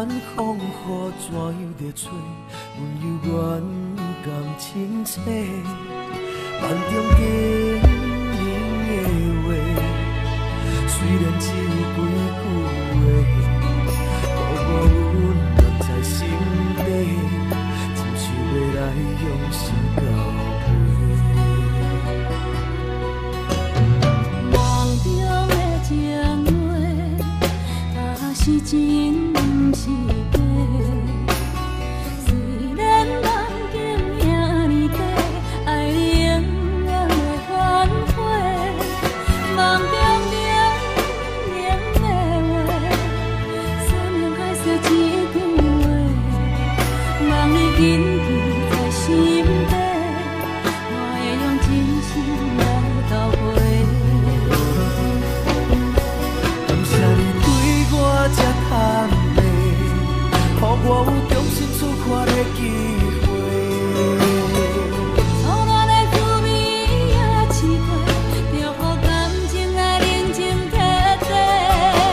远风雨怎样在吹？阮犹原甘清醒，梦中经年的话，虽然只有几句话，鼓舞阮放在心底，亲像要来用心交陪。梦中的情话，若是真毋是假。虽然梦境遐尼短，爱你永远会反悔。梦中冷冷的话，山盟海誓一句话，望你紧记在心底，我会用真心来交陪。感谢你对我这坦白，予我有重新出发的机会。错乱的滋味也试过，就予感情来认真彻底。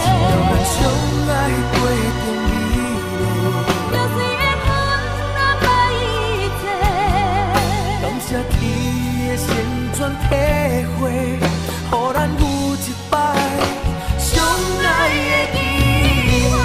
只要咱相爱过程美丽，就算缘分难买一切。感谢天的旋转体会，予咱有一摆相爱的机会。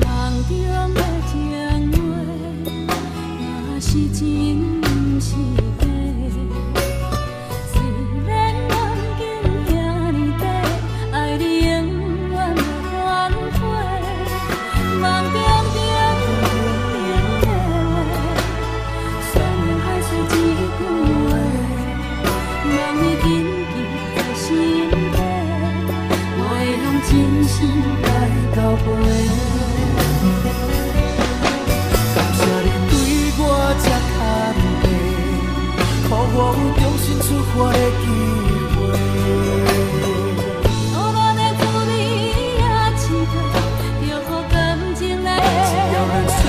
梦中的情话，若是真毋是假。虽然梦境遐尼短，爱你永远会反悔。梦中冷冷的话，山盟海誓一句话，望你紧记在心底，我会用真心来交陪。感谢你对我这坦白，予我有重新出发的机会。错乱的滋味也试过，就予感情来只要咱相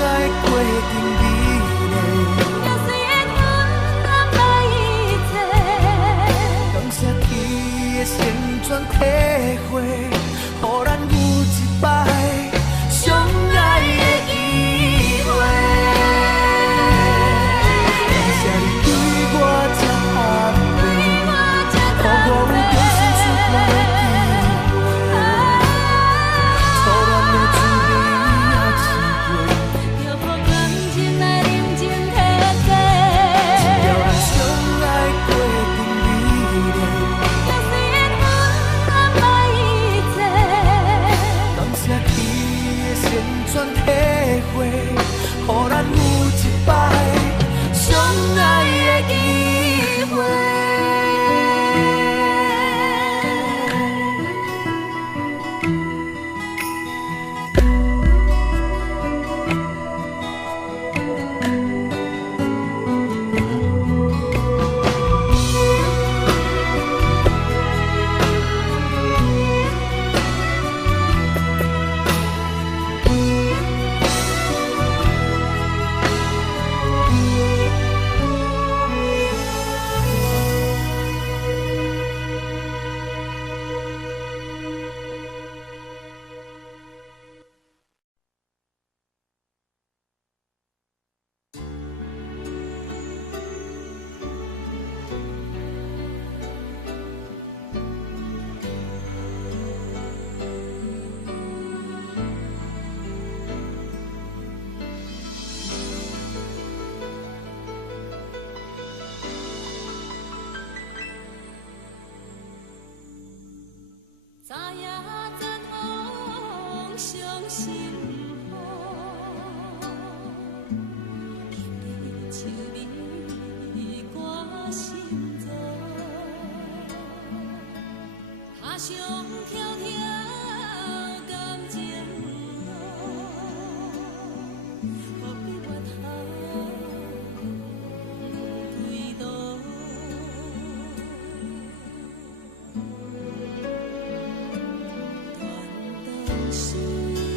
爱过程美丽，就算缘分难买一切。感谢天的旋转体会，予咱有一摆相爱的机会。感谢你对我这坦白，予我有重新出发的机会。错乱的滋味也试过，就予感情来认真彻底。只要咱相爱过程美丽，就算缘分难买一切。感谢天的旋转体会，予咱有一摆相爱的机会。昨夜赞风伤心雨，轻易树味挂心中，下上迢迢感情路，何必怨恨推倒？是。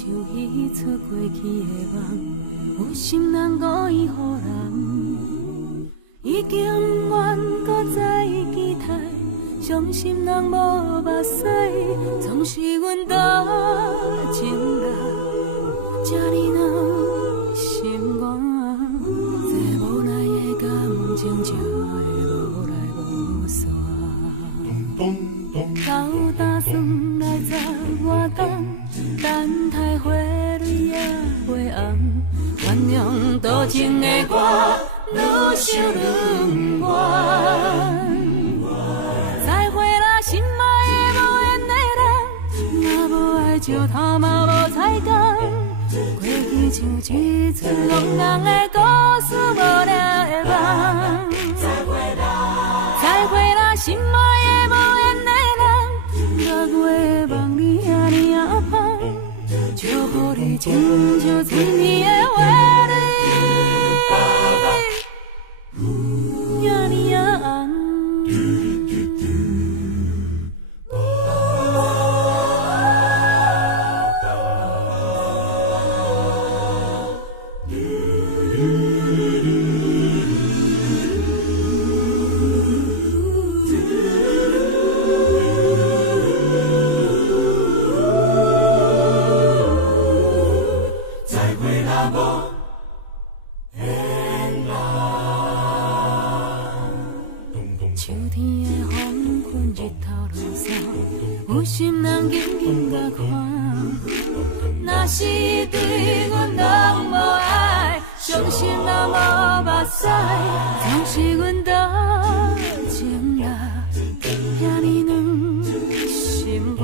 像彼出过去的梦，有心人故意予人，已经愿搁再期待，伤心人无目屎，总是阮多情人，这呢让心肝，这无奈的感情才会无来无散。斗打算来十外冬，等待花蕊也袂红，原谅多情的我，愈想愈不愿。再会啦，心爱的无缘的人，若无爱石头嘛无彩工，过去像一出憨人的故事，无聊的梦。再会啦，心爱的无缘的人，若月望你遐尼啊香，祝福你亲像春天的花蕊，遐尼啊红。秋天的黄昏，日头落山，有心人紧紧甲看。若是对阮人无爱，伤心人无目屎，总是阮多情人，遐尼软心肝，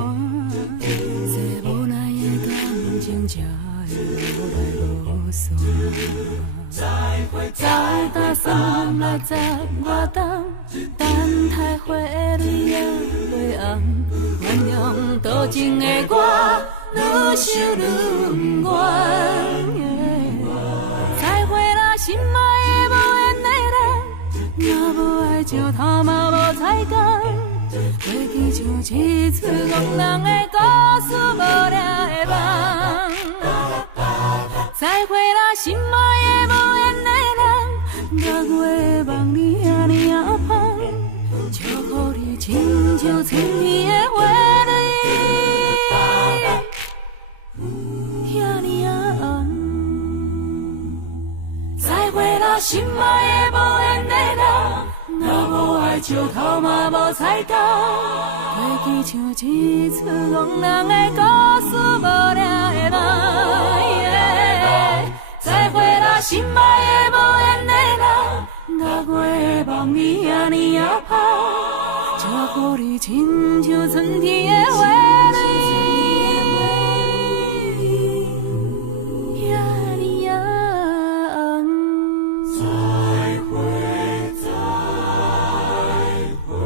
这无奈的感情才会无来无散。早打算来十外冬，等待花蕊也袂红，原谅多情的我，愈想愈不愿。再会啦，心爱的无缘的人，若无爱石头嘛无彩工，过去像一出憨人的故事，无聊的梦。再会啦，心爱的无缘的人，若月望你遐尼啊香，祝福你亲像春天的花蕊，遐尼啊红。再会啦，心爱的无缘的人，若无爱石头嘛无彩工，过去像一出憨人的故事，无聊的梦。再会啦，心爱的无缘的人，若月望你遐尼啊香，祝福你亲像春天的花蕊，遐尼啊红。再会，再会。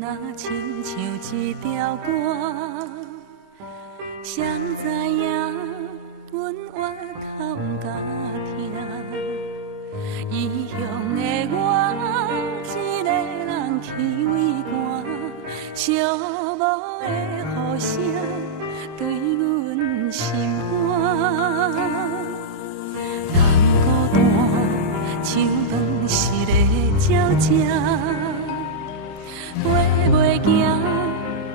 若亲像一条歌，谁知影阮越哭甲疼？异乡的我，一个人去为寒，寂寞的雨声对阮心寒。人孤单，像断翅的鸟只。飞袂行，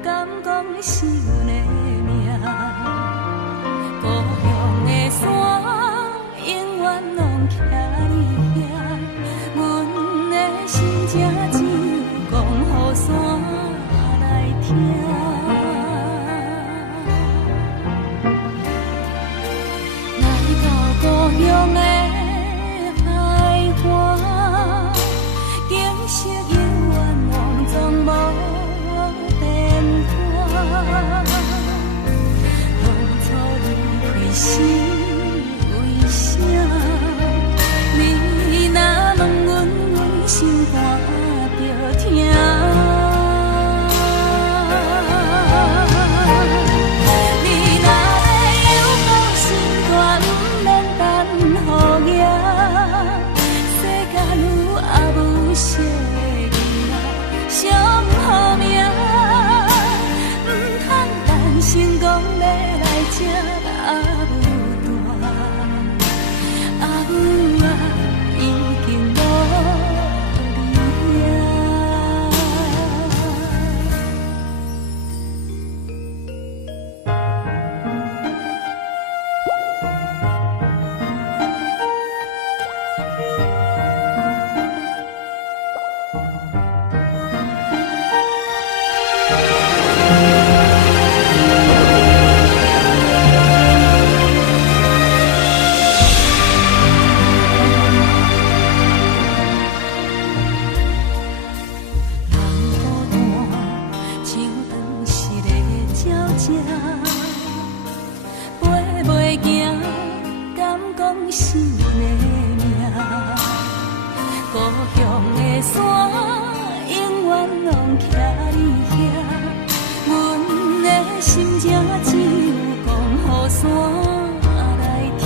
敢讲是阮的命？故乡的山，永远拢徛伫遐。阮的心情只讲予山来听。来到故乡的海岸，景色永远拢总无变这，飞袂行，敢讲是阮的命。故乡的山，永远拢徛你遐，阮的心情只有讲予山来听。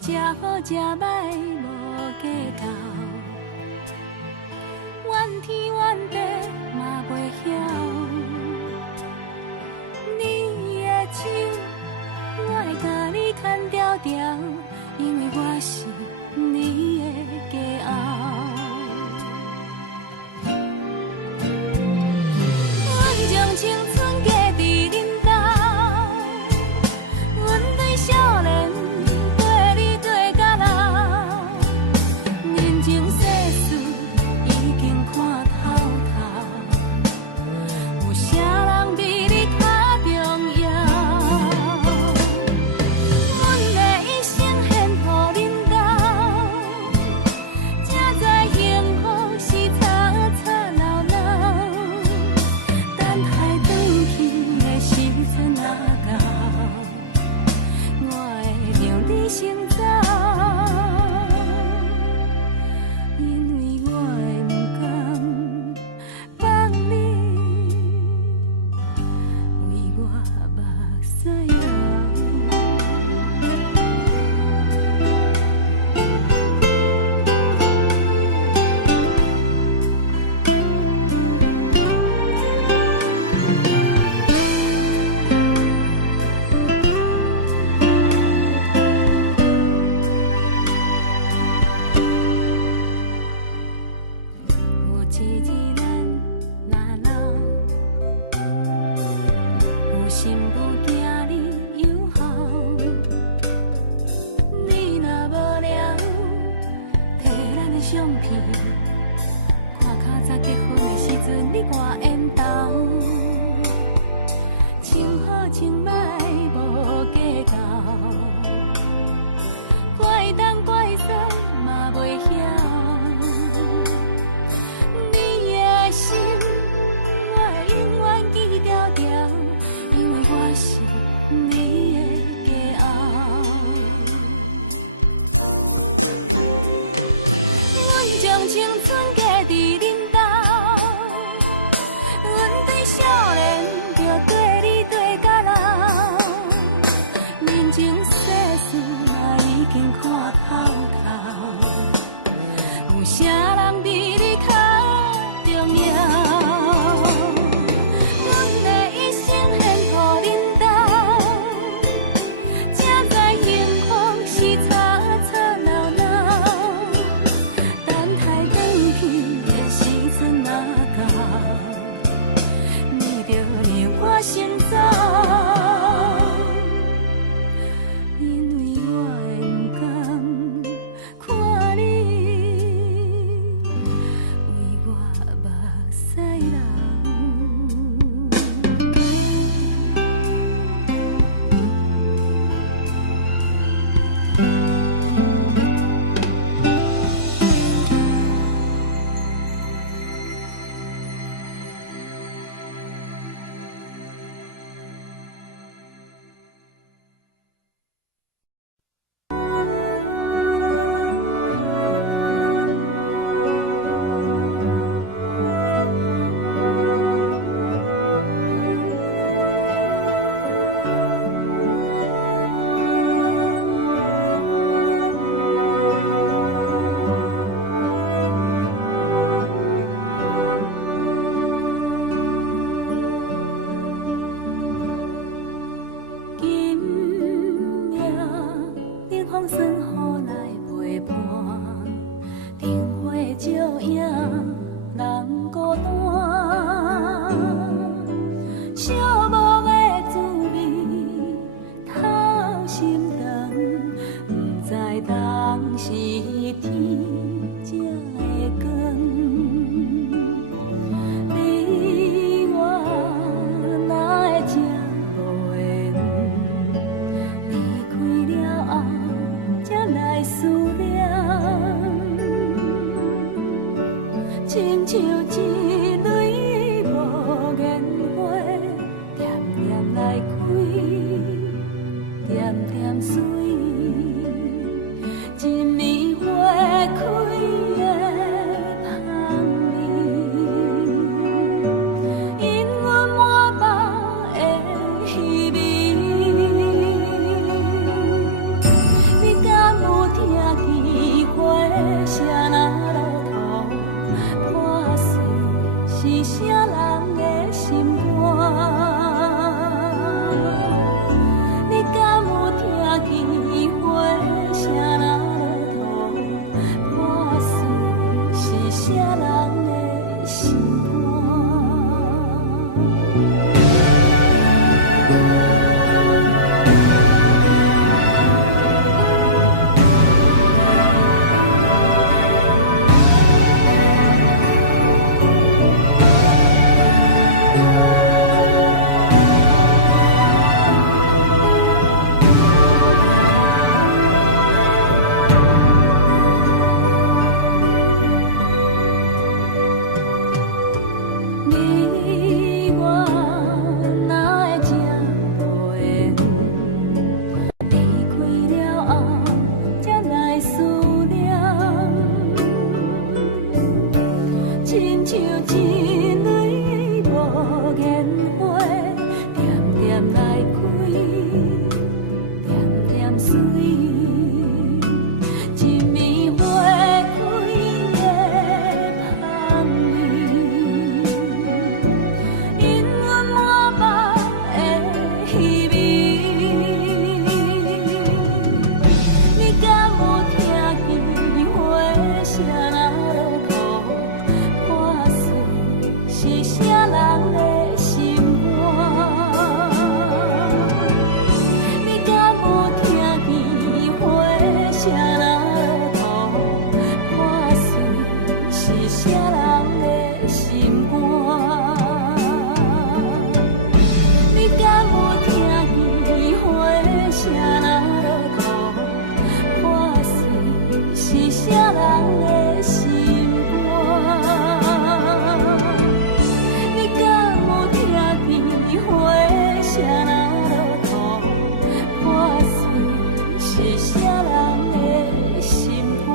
吃好吃歹无计较，怨天怨地嘛袂晓。你的手，我会甲你牵条条，因为我是你的骄傲。阮将青春嫁伫恁兜，阮对少年。人情世事已经看透透。来开，点点水，一暝花开的香味，因阮满腹的虚味。你敢有听见花声若落土，破碎是啥人的心肝？你敢有听见花声若落土，破碎是啥人的心肝？你我哪会这无缘？离开了后，才来思念，亲像一蕊无言花，点点来开，点点水。一暝花开的香味，因阮满腹的虚味。你敢有听见花声若落土，破碎是啥人的心肝？你敢有听见花声若落土，破碎是啥人的心肝？你敢有听见花声若落土，破碎是啥人的心肝？你敢有听见花声若落土，破碎是啥人的心肝？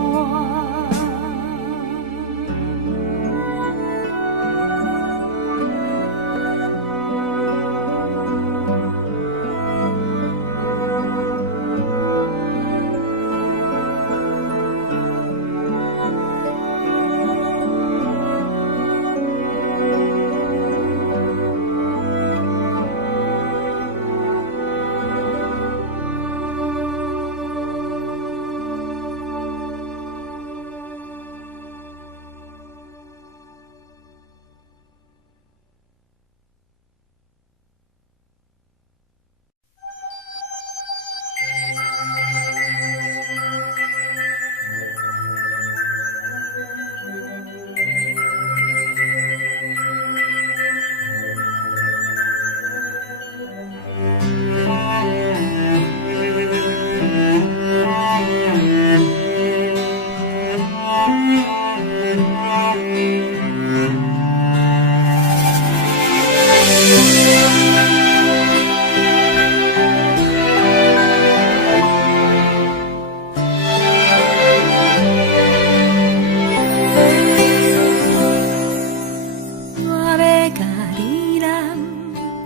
我要甲你揽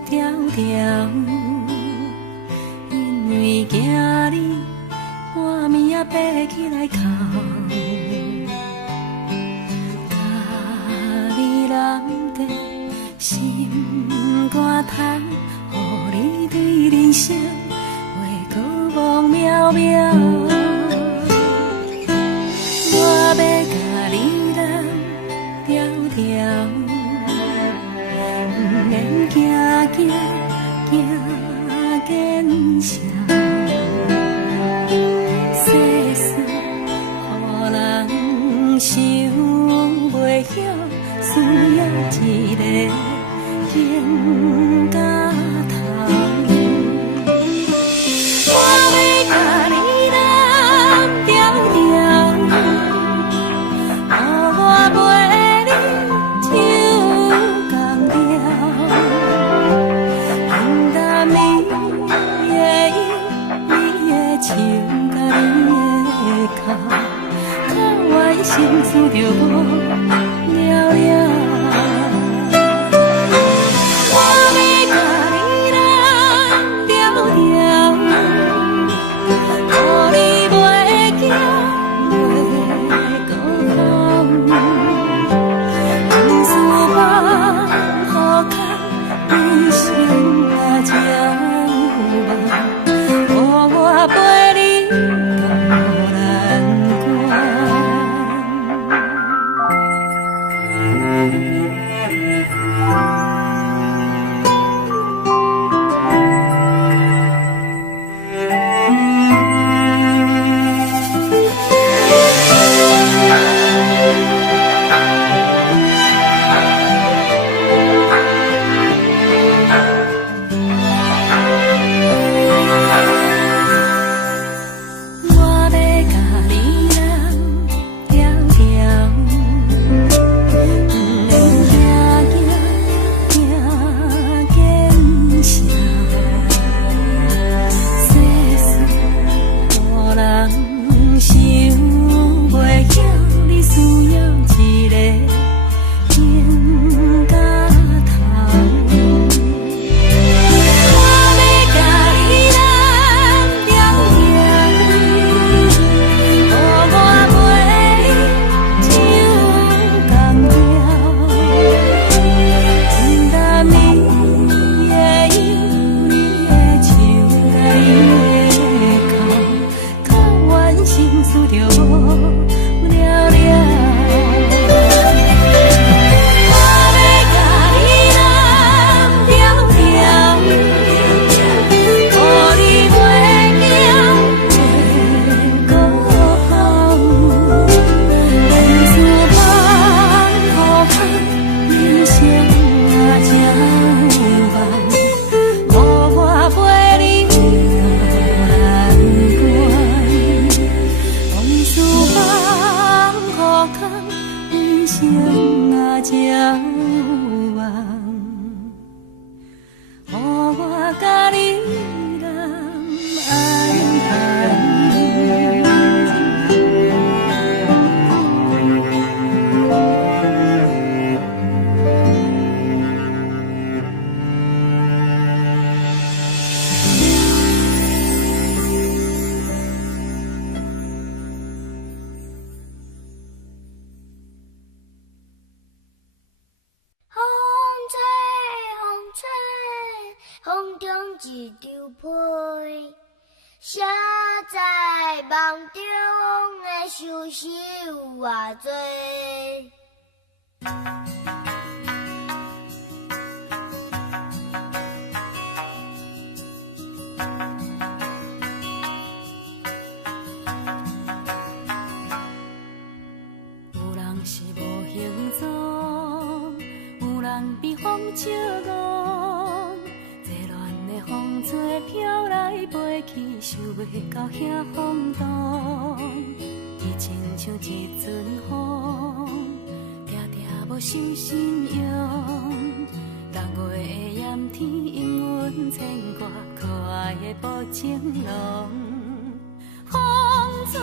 条条，因为惊你半暝仔爬起来哭，甲你揽在心肝头，予你对人生话过望渺渺。我要甲你揽条条。不免惊惊惊见笑，世事予人想袂晓，需要一个情甲头。我要甲你揽条条，予我陪你唱。可怨心思着无了了。一张被，写在梦中的相思有偌多。有人是无形状，有人被风笑憨。风吹飘来飞去，想袂到遐风动。伊亲像一阵风，定定无受信用。6月的炎天，因阮牵挂可爱的步情郎。风吹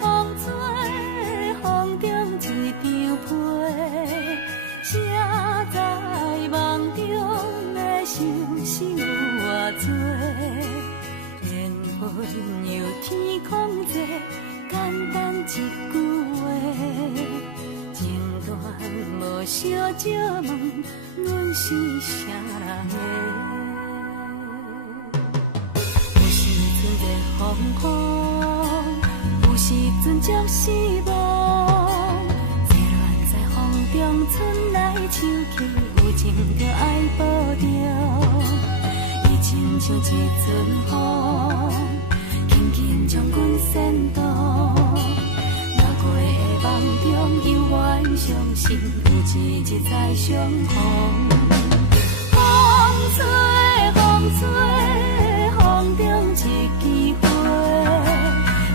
风吹，风中一张被，写在梦中的相思有偌多，缘分由天空际，简单一句话，情段无小借问，阮是啥人的？有时阵热风风，有时阵足失望，坐乱在风中，春来秋去，有情着爱保重。亲像一阵风，轻轻将阮牵动。6月的梦中，犹原相信有一日再相逢。风吹风吹，风中一枝花，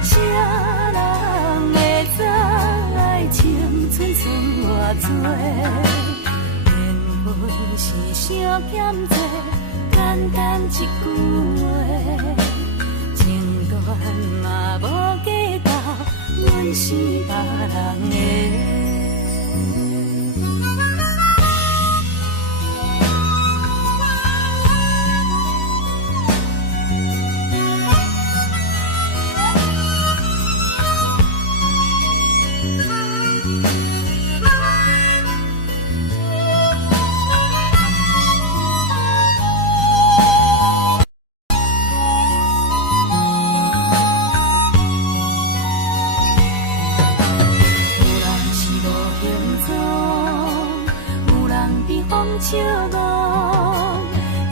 啥人会知青春剩偌多？缘分是相欠债。简单一句话，情段嘛无计较，阮是别人的。笑望，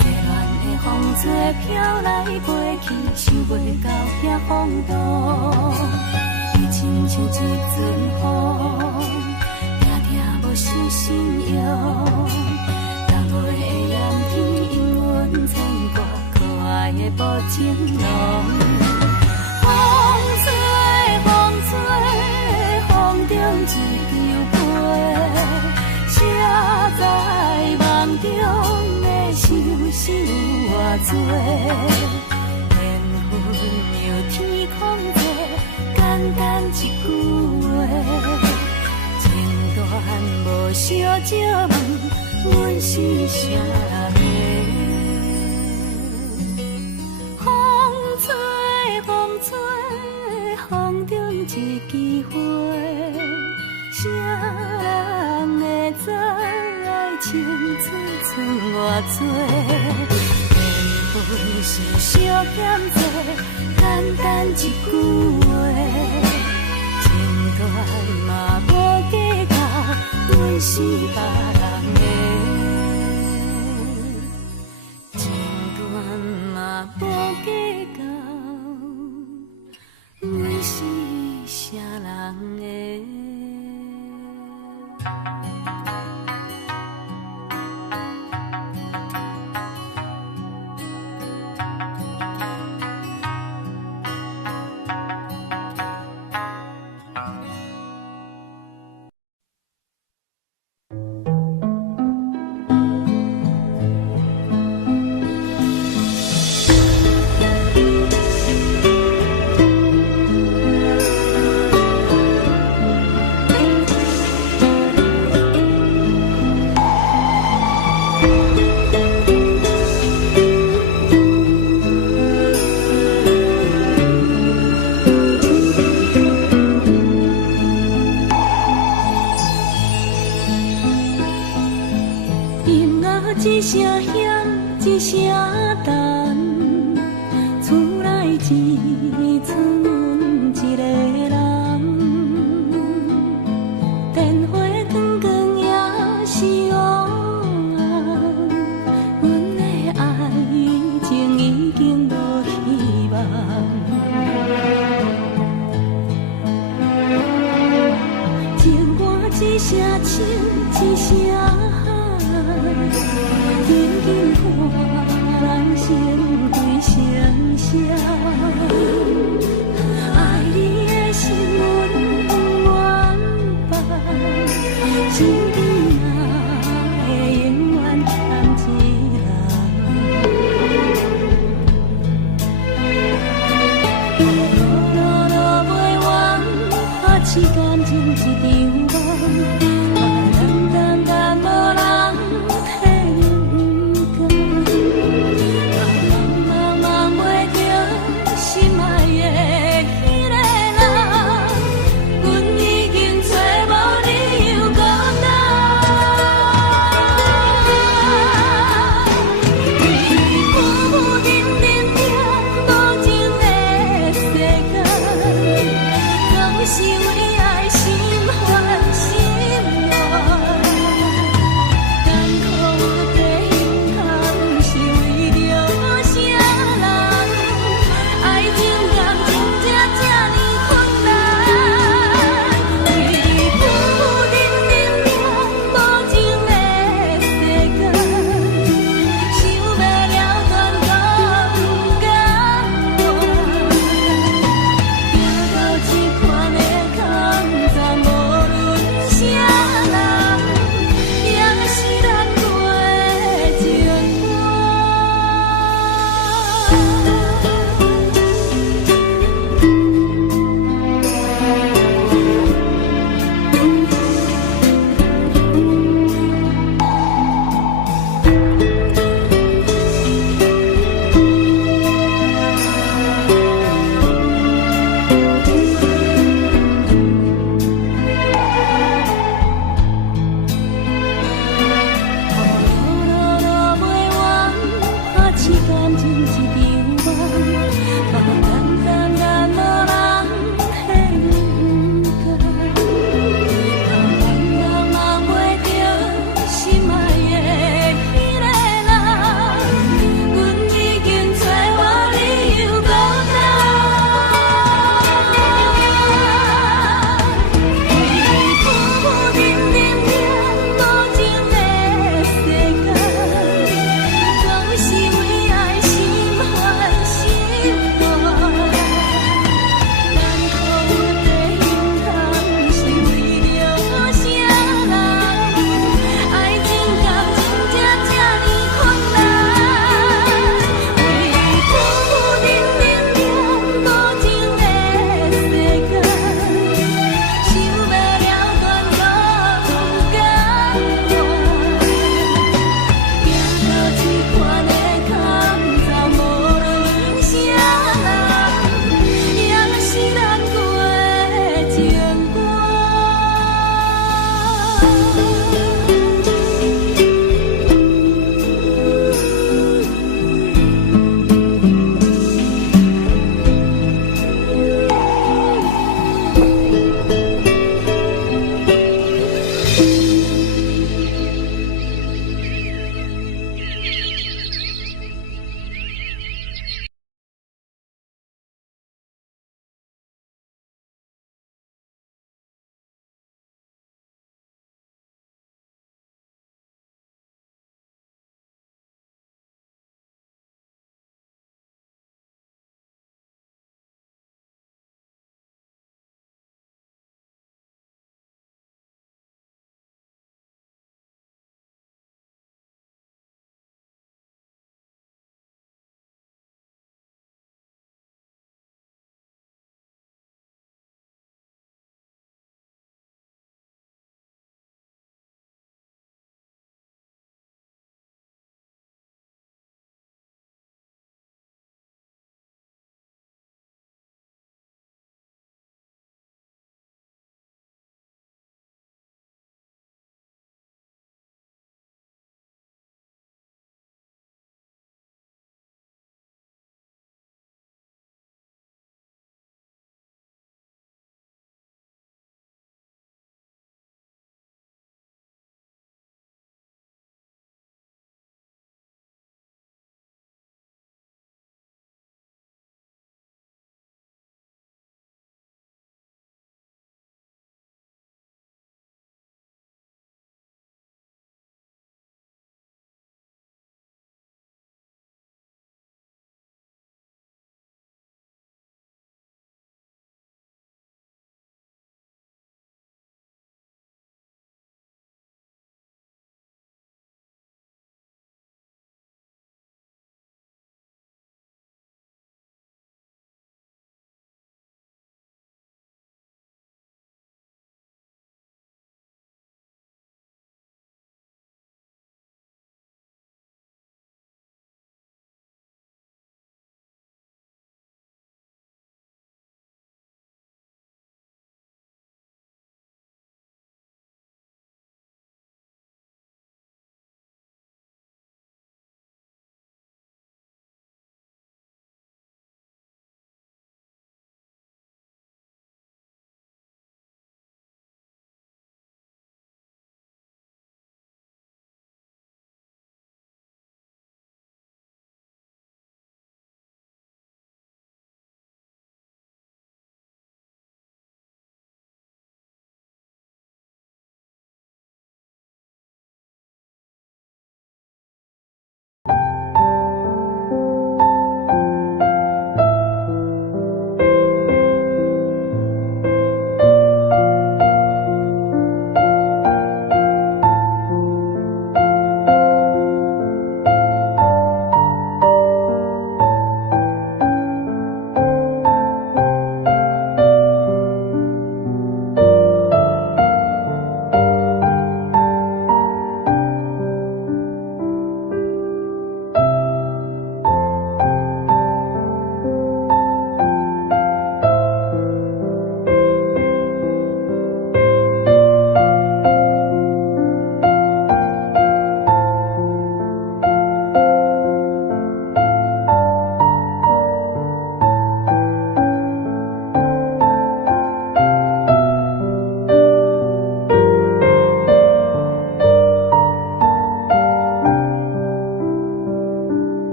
热恋的风吹飘来飞去，想袂到遐风度。伊亲像一阵风，定定无守信用。逐月的炎天，因阮牵挂可爱的无情浓。风吹，风吹，风中一张被。车在梦中的想是有偌多，缘分由天空做，简单一句话，情断无小借问，阮是啥人的？风吹，风吹，风中一枝花。啥人会知爱情寸寸偌多？缘分是小欠做，简单一句话，情断嘛无计较，阮是别人的。情断嘛无计较，阮是啥人的？一声响，一声淡，厝内只剩阮一个人。电话光光也是乌暗，阮的爱情已经无希望。情歌一声唱，一声喊。紧紧看人生